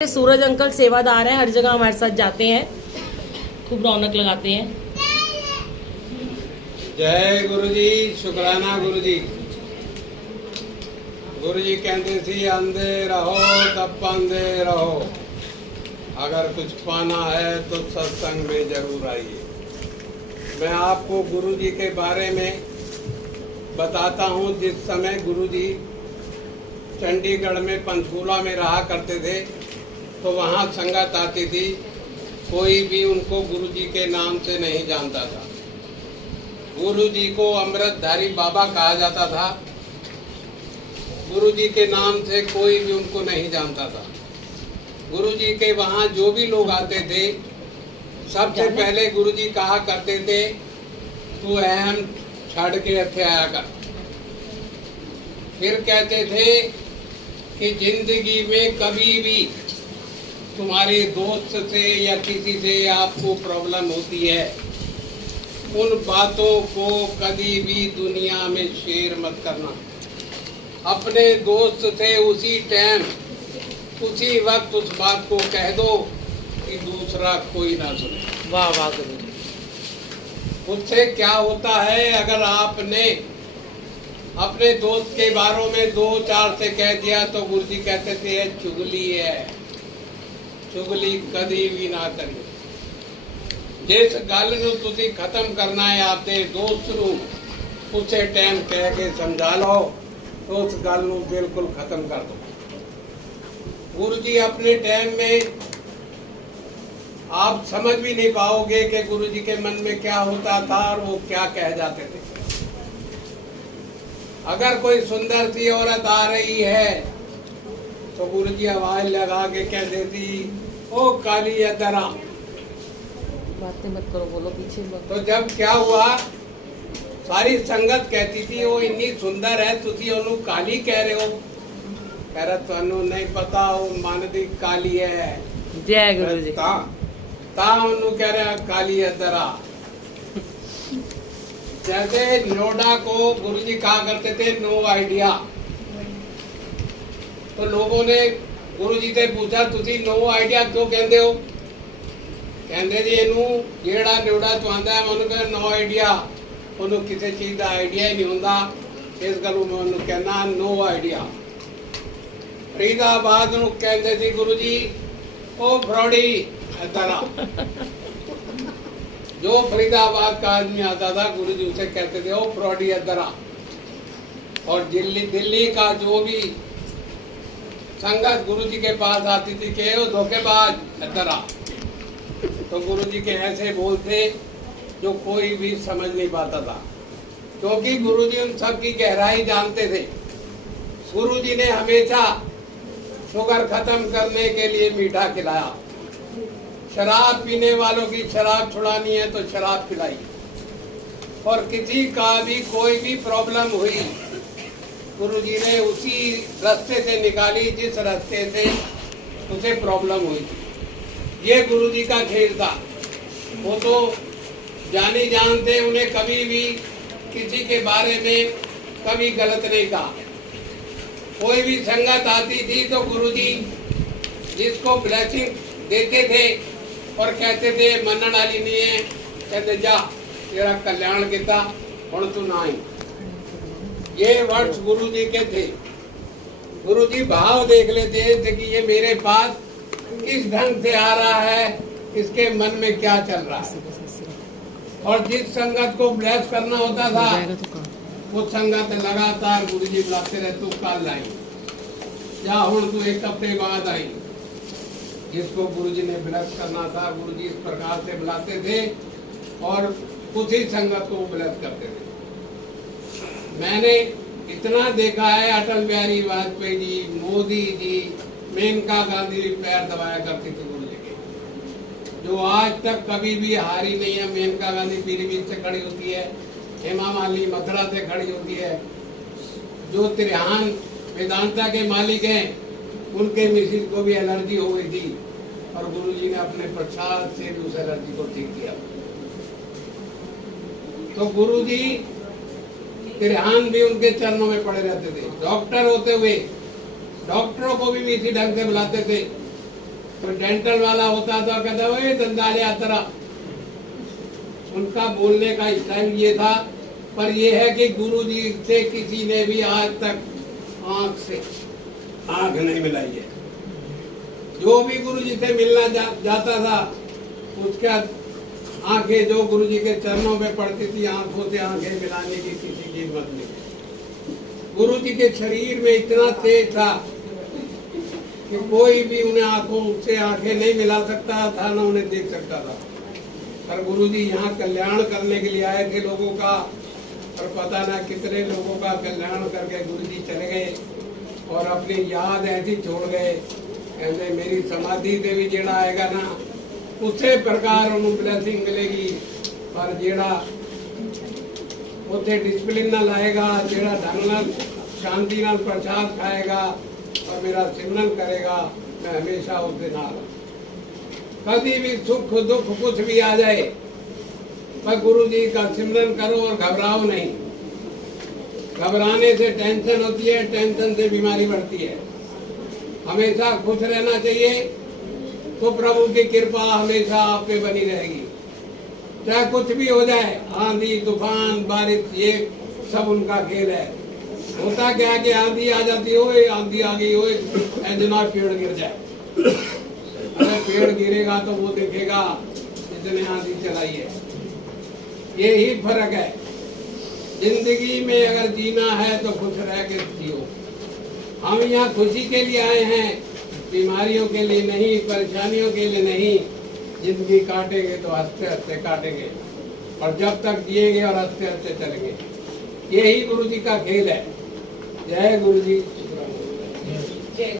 सूरज uncle सेवादार हैं, हर जगह हमारे साथ जाते हैं, खूब रौनक लगाते हैं। जय गुरु जी, शुक्राना गुरु जी। गुरु जी कहते थे अंधे रहो तब पांधे रहो, अगर कुछ पाना है तो सत्संग में जरूर आइए। मैं आपको गुरु जी के बारे में बताता हूँ। जिस समय गुरु जी चंडीगढ़ में पंचकूला में रहा करते थे तो वहाँ संगत आती थी, कोई भी उनको गुरु जी के नाम से नहीं जानता था। गुरु जी को अमृतधारी बाबा कहा जाता था, गुरु जी के नाम से कोई भी उनको नहीं जानता था। गुरु जी के वहाँ जो भी लोग आते थे, सबसे पहले गुरु जी कहा करते थे, तू अहम छड़ के हथे आया कर। फिर कहते थे कि जिंदगी में कभी भी तुम्हारे दोस्त से या किसी से आपको प्रॉब्लम होती है, उन बातों को कभी भी दुनिया में शेयर मत करना। अपने दोस्त से उसी टाइम उसी वक्त उस बात को कह दो कि दूसरा कोई ना सुने। वाह वाह गुरु जी। उससे क्या होता है, अगर आपने अपने दोस्त के बारे में दो चार से कह दिया तो गुरु जी कहते थे चुगली है। चुगली कभी भी ना करिए। जिस गल नूं तुसीं खत्म करना है आपके दोस्त नूं, उसे टाइम कह के समझा लो तो उस गल नूं बिल्कुल खत्म कर दो। गुरु जी अपने टाइम में आप समझ भी नहीं पाओगे कि गुरु जी के मन में क्या होता था और वो क्या कह जाते थे। अगर कोई सुंदर सी औरत आ रही है तो गुरु जी आवाज लगा के कह देती, ओ काली अदरा। बातें मत करो, बोलो पीछे मत। तो जब क्या हुआ, सारी संगत कहती थी वो इतनी सुंदर है, तुसी ओनू काली कह रहे हो। कह रहा तुहानू नहीं पता, वो मन दी काली है। जय गुरु जी। ता ओनू कह रहा काली अदरा। जैसे नोडा को गुरु जी कहा करते थे नो आइडिया, तो लोगों ने गुरु जी से पूछा, तुसी नो आइडिया क्यों कहते हो? कहते जी इनू जेड़ा नोडा चाहता है मैं कह नो आइडिया, उन्होंने किसी चीज का आइडिया ही नहीं होता, इस गलू मैं उन्होंने कहना नो आइडिया। फरीदाबाद नू कहते थे गुरु जी, ओ फ्रॉडी अदरा। जो फरीदाबाद का आदमी आता था गुरु जी उसे कहते थे ओ फ्रॉडी अदरा। और दिल्ली का जो भी संगत गुरु जी के पास आती थी कि ओ धोखेबाज अदरा, तो गुरु जी के ऐसे बोलते जो कोई भी समझ नहीं पाता था, क्योंकि गुरु जी उन सब की गहराई जानते थे। गुरु जी ने हमेशा शुगर खत्म करने के लिए मीठा खिलाया। शराब पीने वालों की शराब छुड़ानी है तो शराब पिलाई, और किसी का भी कोई भी प्रॉब्लम हुई गुरु जी ने उसी रास्ते से निकाली जिस रास्ते से उसे प्रॉब्लम हुई। ये गुरु जी का खेल था। वो तो जानी जानते, उन्हें कभी भी किसी के बारे में कभी गलत नहीं कहा। कोई भी संगत आती थी तो गुरु जी जिसको ब्लेसिंग देते थे और कहते थे मनन वाली नहीं है, कहते जा तेरा कल्याण किया हुण तू ना ही। ये वर्ड्स गुरु जी के थे। गुरु जी भाव देख लेते थे कि ये मेरे पास किस ढंग से आ रहा है, इसके मन में क्या चल रहा है। और जिस संगत को ब्लेस करना होता था वो संगत लगातार गुरु जी बुलाते रहे, तू कल आई या हुण तू एक हफ्ते बाद आई। जिसको गुरु जी ने ब्लेस करना था गुरु जी इस प्रकार से बुलाते थे और उसी संगत को ब्लेस करते थे। मैंने इतना देखा है, अटल बिहारी वाजपेयी जी, मोदी जी, मेनका गांधी पैर दबाया करती थी गुरु जी के, जो आज तक कभी भी हारी नहीं है। मेनका गांधी पीलीभीत से खड़ी होती है, हेमा मालिनी मथुरा से खड़ी होती है। जो त्रिहान वेदांता के मालिक हैं उनके मिसिस को भी एलर्जी हो गई थी और गुरु जी ने अपने प्रसाद से भी उस एलर्जी को ठीक किया। तो गुरु जी त्रिहान भी उनके चरणों में पड़े रहते थे। डॉक्टर होते हुए डॉक्टरों को भी इसी ढंग से बुलाते थे। तो डेंटल वाला होता तो कहता वो दंदाले आतरा, उनका बोलने का स्टाइल ये था। पर ये है कि गुरु जी से किसी ने भी आज तक आंख से आंख नहीं मिलाई है। जो भी गुरु जी से मिलना जाता था उसका आंखें जो गुरु जी के चरणों में पड़ती थी, आंखों से आंखें मिलाने की किसी की हिम्मत नहीं। गुरु जी के शरीर में इतना तेज था कि कोई भी उन्हें आंखों से आंखें नहीं मिला सकता था, ना उन्हें देख सकता था। पर गुरु जी यहाँ कल्याण करने के लिए आए थे लोगों का, और पता ना कितने लोगों का कल्याण करके गुरु जी चले गए और अपनी याद ऐसी छोड़ गए। कहते मेरी समाधि से भी जेड़ा आएगा ना उसे प्रकार उन्हें ब्लेसिंग मिलेगी, पर जेड़ा उसे डिसिप्लिन ना लाएगा, जेड़ा ढंग नाल शांति नाल प्रसाद खाएगा और मेरा सिमरन करेगा, मैं हमेशा उसके नाल। कभी भी सुख दुख कुछ भी आ जाए पर गुरु जी का सिमरन करो और घबराओ नहीं। घबराने से टेंशन होती है, टेंशन से बीमारी बढ़ती है। हमेशा खुश रहना चाहिए, तो प्रभु की कृपा हमेशा आप पे बनी रहेगी। चाहे कुछ भी हो जाए, आंधी तूफान बारिश, ये सब उनका खेल है। होता क्या कि आंधी आ जाती हो, आंधी आ गई हो, जनाब पेड़ गिर जाए। अगर पेड़ गिरेगा तो वो देखेगा जितने आंधी चलाई है। यही फर्क है। जिंदगी में अगर जीना है तो खुश रह के जियो। हम यहाँ खुशी के लिए आए हैं, बीमारियों के लिए नहीं, परेशानियों के लिए नहीं। जिंदगी काटेंगे तो हंसते हंसते काटेंगे, और जब तक जिएंगे और हंसते हंसते चलेंगे। यही गुरु जी का खेल है। जय गुरु जी।